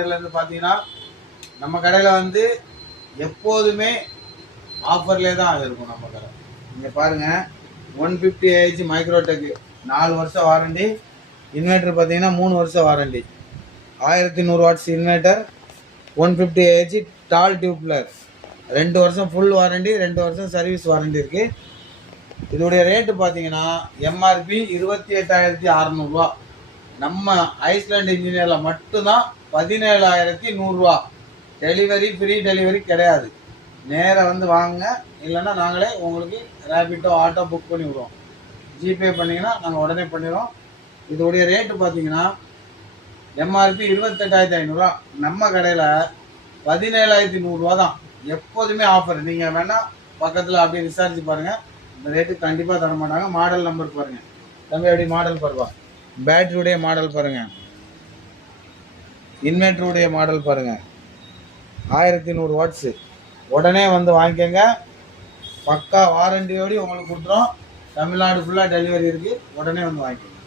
இருந்து பார்த்தீங்கன்னா நம்ம கடையில் வந்து எப்போதுமே ஆஃபர்லேயே தான் இருக்கும் நம்ம கடை. நீங்கள் பாருங்கள், 150 AH மைக்ரோடெக் 4 வருஷம் வாரண்டி. இன்வெர்டர் பார்த்தீங்கன்னா 3 வருஷம் வாரண்டி. 1100 வாட்ஸ் இன்வெர்டர், 150 AH டால் டியூப்லர், 2 வருஷம் ஃபுல் வாரண்டி, 2 வருஷம் சர்வீஸ் வாரண்டி இருக்குது. இதோடைய ரேட்டு பார்த்தீங்கன்னா எம்ஆர்பி 28,600 நம்ம ஐஸ்லாண்ட் இன்ஜினியரில் மட்டும்தான் 17,100. டெலிவரி ஃப்ரீ டெலிவரி கிடையாது. நேராக வந்து வாங்க, இல்லைன்னா நாங்களே உங்களுக்கு ரேபிட்டோ ஆட்டோ புக் பண்ணி விடுவோம். ஜிபே பண்ணிங்கன்னா நாங்கள் உடனே பண்ணிடுவோம். இதோடைய ரேட்டு பார்த்தீங்கன்னா எம்ஆர்பி 28,500. நம்ம கடையில் 17,100 தான். எப்போதுமே ஆஃபர். நீங்கள் வேணால் பக்கத்தில் அப்படியே விசாரிச்சு பாருங்கள். இந்த ரேட்டு கண்டிப்பாக தர மாட்டாங்க. மாடல் நம்பர் பாருங்கள் தம்பி, அப்படி மாடல் பாருப்பா. பேட்டரியுடைய மாடல் பாருங்கள், இன்வெர்டருடைய மாடல் பாருங்கள். 1100 வாட்ஸு. உடனே வந்து வாங்கிக்கோங்க. பக்கா வாரண்டியோடு உங்களுக்கு கொடுத்துரும். தமிழ்நாடு ஃபுல்லாக டெலிவரி இருக்குது. உடனே வந்து வாங்கிக்கோங்க.